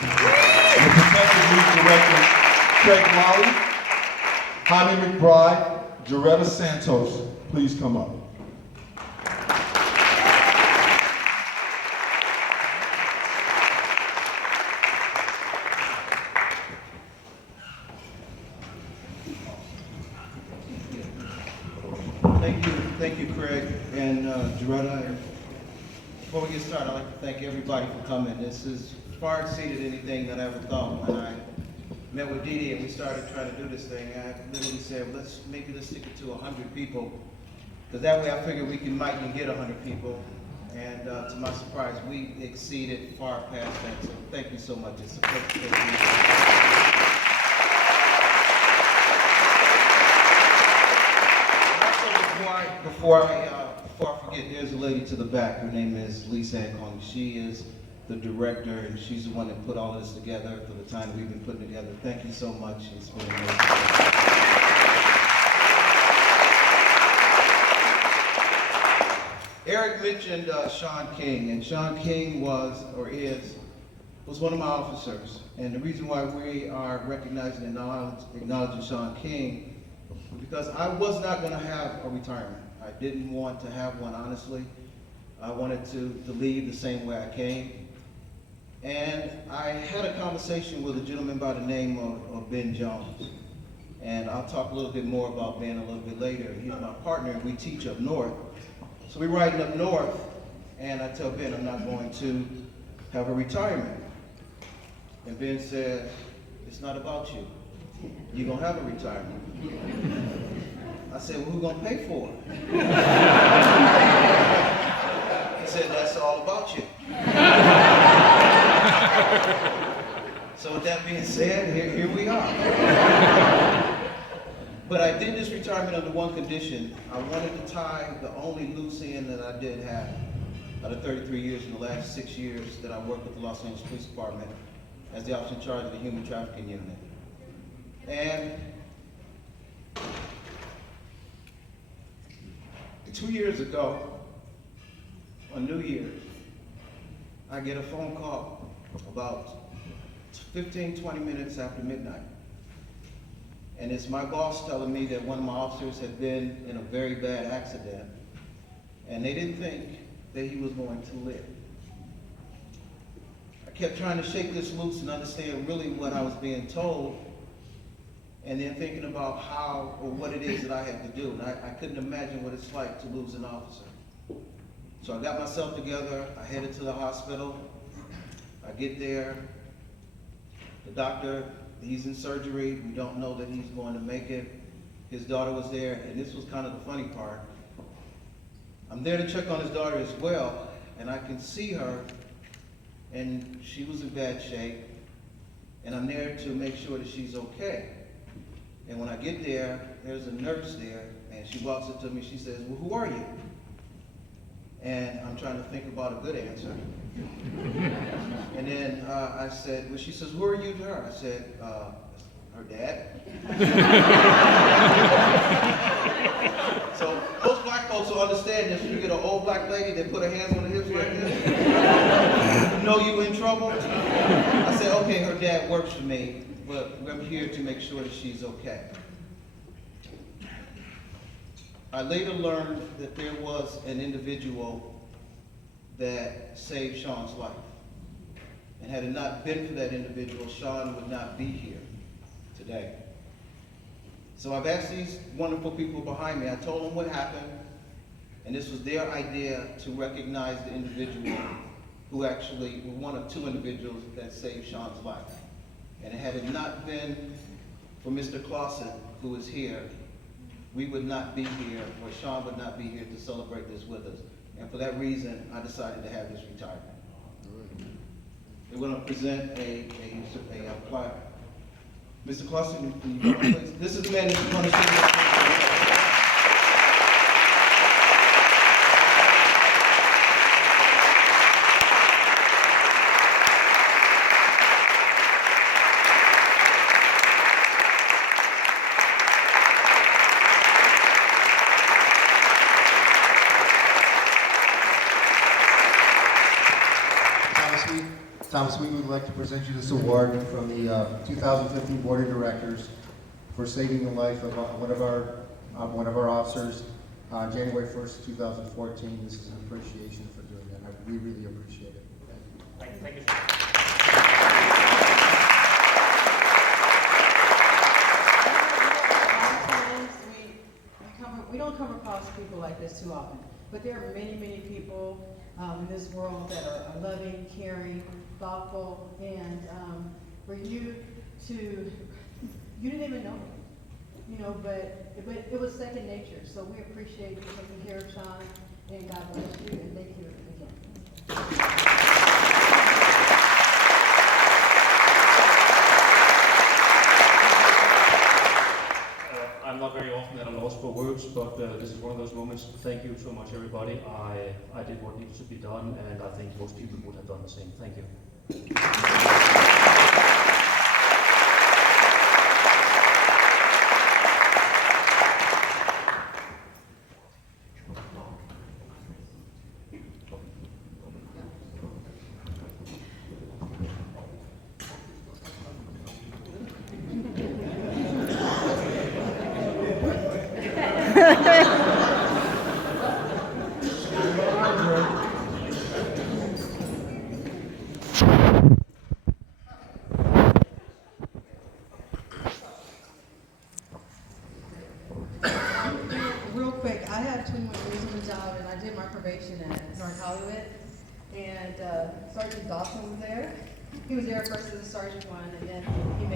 The Protective Youth Director, Craig Wally, Jaime McBride, Jaretta Santos, please come up. Thank you, Craig and Jaretta. And before we get started, I'd like to thank everybody for coming. This has far exceeded anything that I ever thought. When I met with Dee Dee and we started trying to do this thing, I literally said, let's stick it to 100 people, because that way I figured might can get 100 people. And to my surprise, we exceeded far past that. So thank you so much. It's a pleasure to be here. Before I forget, there's a lady to the back. Her name is Lisa Ankong. She is the director, and she's the one that put all of this together for the time we've been putting together. Thank you so much. It's been amazing. Eric mentioned Sean King, and Sean King was one of my officers. And the reason why we are recognizing and acknowledging Sean King was because I was not going to have a retirement. I didn't want to have one, honestly. I wanted to leave the same way I came. And I had a conversation with a gentleman by the name of Ben Jones. And I'll talk a little bit more about Ben a little bit later. He's my partner, and we teach up north. So we're riding up north, and I tell Ben I'm not going to have a retirement. And Ben said, it's not about you. You're going to have a retirement. I said, well, who's going to pay for it? He said, that's all about you. So with that being said, here we are. But I did this retirement under one condition. I wanted to tie the only loose end that I did have out of 33 years in the last 6 years that I worked with the Los Angeles Police Department as the officer in charge of the human trafficking unit. And 2 years ago, on New Year's, I get a phone call about 15, 20 minutes after midnight. And it's my boss telling me that one of my officers had been in a very bad accident, and they didn't think that he was going to live. I kept trying to shake this loose and understand really what I was being told, and then thinking about how or what it is that I had to do. And I couldn't imagine what it's like to lose an officer. So I got myself together, I headed to the hospital. I get there, the doctor, he's in surgery, we don't know that he's going to make it. His daughter was there, and this was kind of the funny part. I'm there to check on his daughter as well, and I can see her, and she was in bad shape, and I'm there to make sure that she's okay. And when I get there, there's a nurse there, and she walks up to me, she says, well, who are you? And I'm trying to think about a good answer. And then I said, well, she says, who are you to her? I said, her dad. So most black folks will understand this. When you get an old black lady that put her hands on her hips like this, you know you in trouble. I said, okay, her dad works for me, but I'm here to make sure that she's okay. I later learned that there was an individual that saved Sean's life. And had it not been for that individual, Sean would not be here today. So I've asked these wonderful people behind me, I told them what happened, and this was their idea to recognize the individual who actually were one of two individuals that saved Sean's life. And had it not been for Mr. Clausen, who is here, we would not be here, or Sean would not be here to celebrate this with us. And for that reason, I decided to have this retirement. We're going to present a plaque. Mr. Clausen, can you come, please? This is the man that's going to sing. Thomas, we would like to present you this award from the 2015 Board of Directors for saving the life of one of our officers on January 1st, 2014. This is an appreciation for doing that. We really appreciate it. Thank you. Thank you, sir. We don't come across people like this too often, but there are many, many people in this world that are loving, caring, thoughtful, and for you to, you didn't even know me, but it was second nature. So we appreciate you taking care of Sean, and God bless you, and thank you again. I'm not very often at a loss for words, but this is one of those moments. Thank you so much, everybody. I did what needed to be done, and I think most people would have done the same. Thank you. Real quick, I had 21 years on the job, and I did my probation at North Hollywood, and Sergeant Dawson was there. He was there first as a Sergeant 1, and then he made